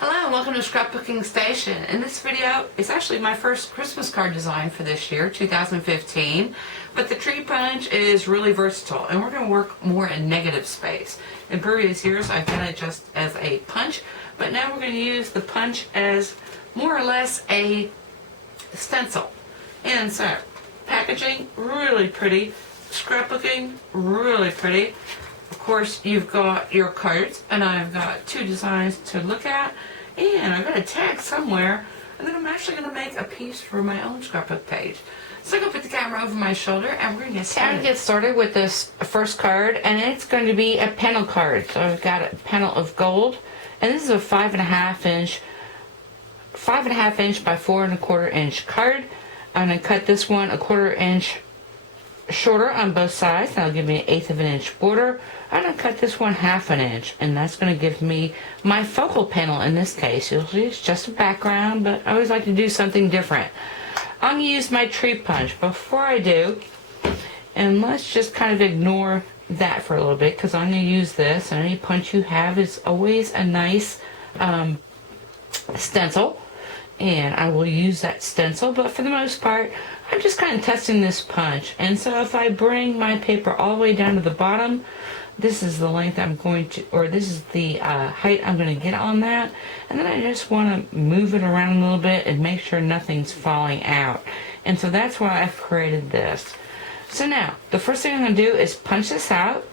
Hello and welcome to Scrapbooking Station. In this video, it's actually my first Christmas card design for this year, 2015. But the tree punch is really versatile and we're going to work more in negative space. In previous years, I've done it just as a punch, but now we're going to use the punch as more or less a stencil. And so, packaging, really pretty. Scrapbooking, really pretty. Of course, you've got your cards, and I've got two designs to look at, and I've got a tag somewhere, and then I'm actually going to make a piece for my own scrapbook page. So I'm going to put the camera over my shoulder, and we're going to get started. I'm going to get started with this first card, and it's going to be a panel card. So I've got a panel of gold, and this is a 5.5 inch by 4.25 inch card. I'm going to cut this one 1/4 inch shorter on both sides. That'll give me an 1/8 of an inch border. I'm going to cut this one 1/2 inch, and that's going to give me my focal panel in this case. You'll see it's just a background, but I always like to do something different. I'm going to use my tree punch. Before I do, and let's just kind of ignore that for a little bit, because I'm going to use this, and any punch you have is always a nice stencil, and I will use that stencil, but for the most part, I'm just kind of testing this punch. And so if I bring my paper all the way down to the bottom, this is the length I'm going to, or this is the height I'm going to get on that. And then I just want to move it around a little bit and make sure nothing's falling out. And so that's why I've created this. So now, the first thing I'm going to do is punch this out.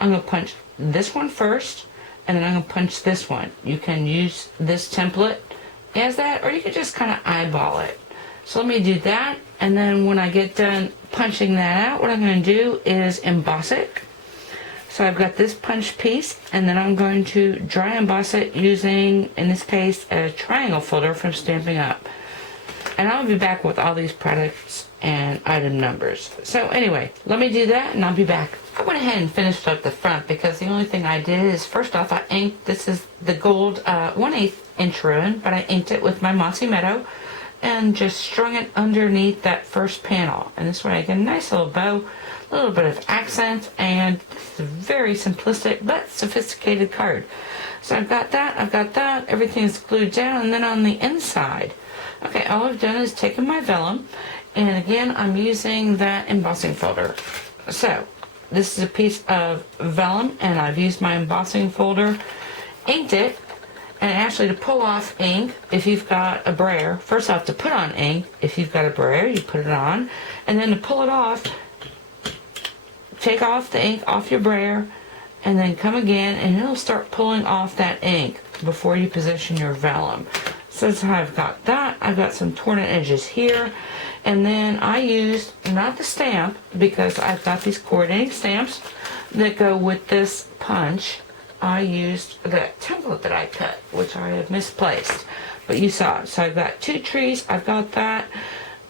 I'm going to punch this one first, and then I'm going to punch this one. You can use this template as that, or you can just kind of eyeball it. So let me do that, and then when I get done punching that out, what I'm going to do is emboss it. So I've got this punch piece, and then I'm going to dry emboss it using, in this case, a triangle folder from Stampin' Up. And I'll be back with all these products and item numbers. So anyway, let me do that, and I'll be back. I went ahead and finished up the front because the only thing I did is, first off, I inked, this is the gold 1/8 inch ribbon, but I inked it with my Mossy Meadow and just strung it underneath that first panel. And this way I get a nice little bow, a little bit of accent, and this is a very simplistic but sophisticated card. So I've got that, everything's glued down, and then on the inside, okay, all I've done is taken my vellum, and again, I'm using that embossing folder. So, this is a piece of vellum, and I've used my embossing folder, inked it, and actually to pull off ink, if you've got a brayer, first off to put on ink, if you've got a brayer, you put it on, and then to pull it off, take off the ink off your brayer, and then come again, and it'll start pulling off that ink before you position your vellum. So that's how I've got that. I've got some torn edges here, and then I used, not the stamp, because I've got these coordinating stamps that go with this punch. I used that template that I cut, which I have misplaced, but you saw it. So I've got two trees, I've got that,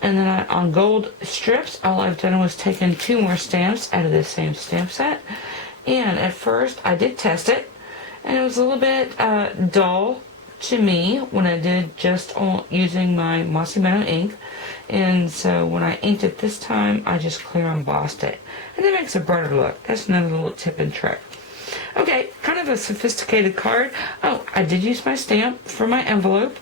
and then on gold strips, all I've done was taken two more stamps out of this same stamp set. And at first, I did test it, and it was a little bit dull to me when I did just using my Mossy Meadow ink. And so when I inked it this time, I just clear embossed it. And it makes a brighter look. That's another little tip and trick. Okay, kind of a sophisticated card. Oh, I did use my stamp for my envelope,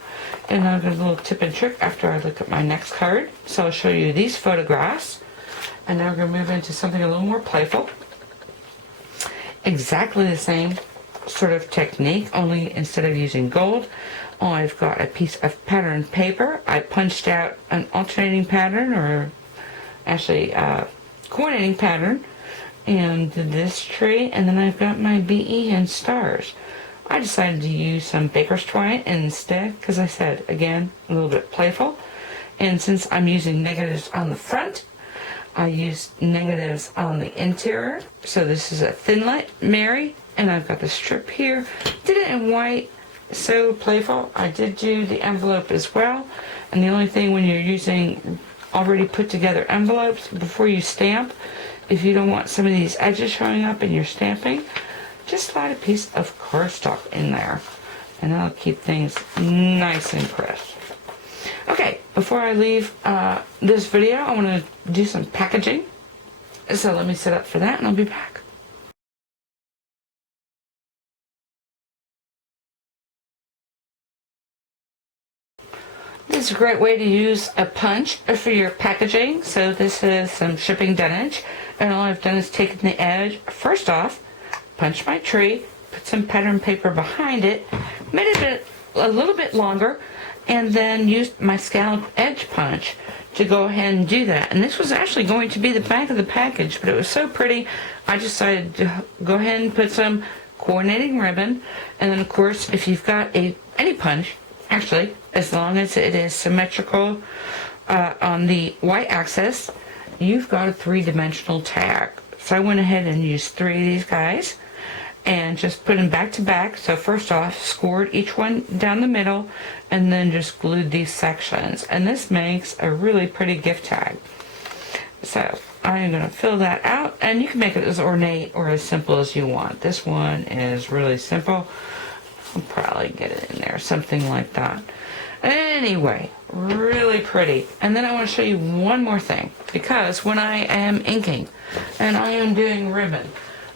and I've got a little tip and trick after I look at my next card. So I'll show you these photographs, and now we're going to move into something a little more playful. Exactly the same sort of technique, only instead of using gold, I've got a piece of pattern paper. I punched out an alternating pattern, or actually coordinating pattern, and this tree, and then I've got my BE and stars. I decided to use some baker's twine instead, because I said, again, a little bit playful. And since I'm using negatives on the front, I used negatives on the interior. So this is a Thinlit Mary, and I've got the strip here. Did it in white, so playful. I did do the envelope as well. And the only thing when you're using already put together envelopes, before you stamp, if you don't want some of these edges showing up in your stamping, just slide a piece of cardstock in there, and that'll keep things nice and crisp. Okay, before I leave this video, I want to do some packaging. So let me set up for that, and I'll be back. This is a great way to use a punch for your packaging. So this is some shipping dunnage, and all I've done is taken the edge, first off, punched my tree, put some pattern paper behind it, made it a little bit longer, and then used my scalloped edge punch to go ahead and do that. And this was actually going to be the back of the package, but it was so pretty, I decided to go ahead and put some coordinating ribbon. And then, of course, if you've got any punch, actually, as long as it is symmetrical on the y-axis, you've got a three-dimensional tag. So I went ahead and used 3 of these guys and just put them back to back. So first off, scored each one down the middle and then just glued these sections. And this makes a really pretty gift tag. So I'm going to fill that out, and you can make it as ornate or as simple as you want. This one is really simple. I'll probably get it in there, something like that. Anyway, really pretty. And then I want to show you one more thing, because when I am inking and I am doing ribbon,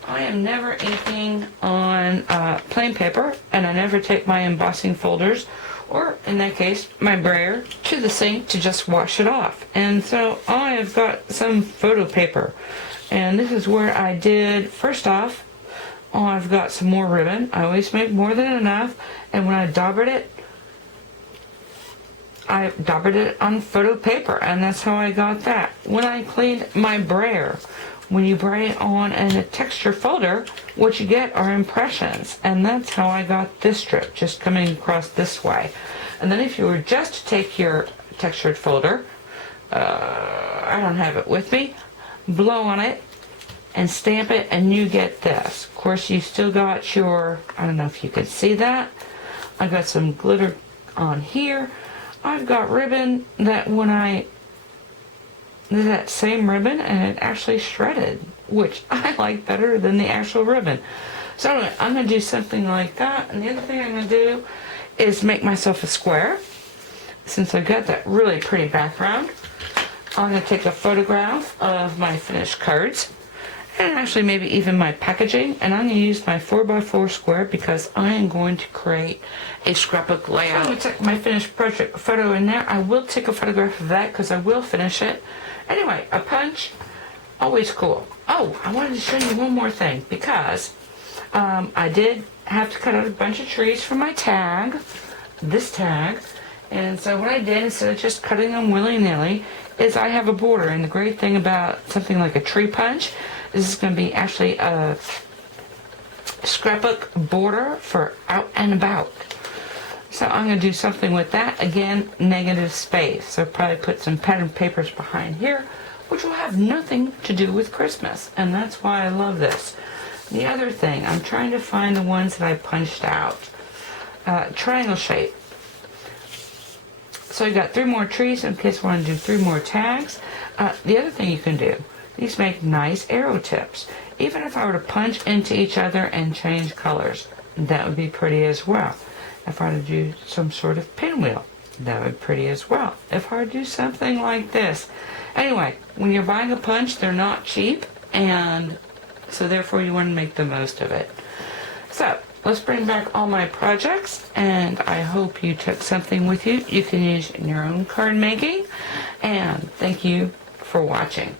I am never inking on plain paper, and I never take my embossing folders, or in that case, my brayer, to the sink to just wash it off. And so I have got some photo paper, and this is where I did, first off, I've got some more ribbon. I always make more than enough, and when I daubered it on photo paper, and that's how I got that. When I cleaned my brayer, when you bray it on in a texture folder, what you get are impressions, and that's how I got this strip, just coming across this way. And then if you were just to take your textured folder, I don't have it with me, blow on it and stamp it, and you get this. Of course, you still got your, I don't know if you can see that, I've got some glitter on here. I've got ribbon that when I that same ribbon, and it actually shredded, which I like better than the actual ribbon. So anyway, I'm going to do something like that, and the other thing I'm going to do is make myself a square. Since I've got that really pretty background, I'm going to take a photograph of my finished cards, and actually maybe even my packaging, and I'm going to use my 4x4 square because I am going to create a scrapbook layout. I'm going to take my finished project photo in there. I will take a photograph of that because I will finish it. Anyway, a punch, always cool. Oh, I wanted to show you one more thing, because I did have to cut out a bunch of trees for my tag, this tag, and so what I did, instead of just cutting them willy-nilly, is I have a border. And the great thing about something like a tree punch, this is going to be actually a scrapbook border for out and about. So I'm going to do something with that. Again, negative space. So probably put some pattern papers behind here, which will have nothing to do with Christmas. And that's why I love this. The other thing, I'm trying to find the ones that I punched out. Triangle shape. So I got 3 more trees in case I want to do 3 more tags. The other thing you can do, these make nice arrow tips. Even if I were to punch into each other and change colors, that would be pretty as well. If I were to do some sort of pinwheel, that would be pretty as well. If I were to do something like this. Anyway, when you're buying a punch, they're not cheap, and so therefore you want to make the most of it. So let's bring back all my projects, and I hope you took something with you you can use in your own card making, and thank you for watching.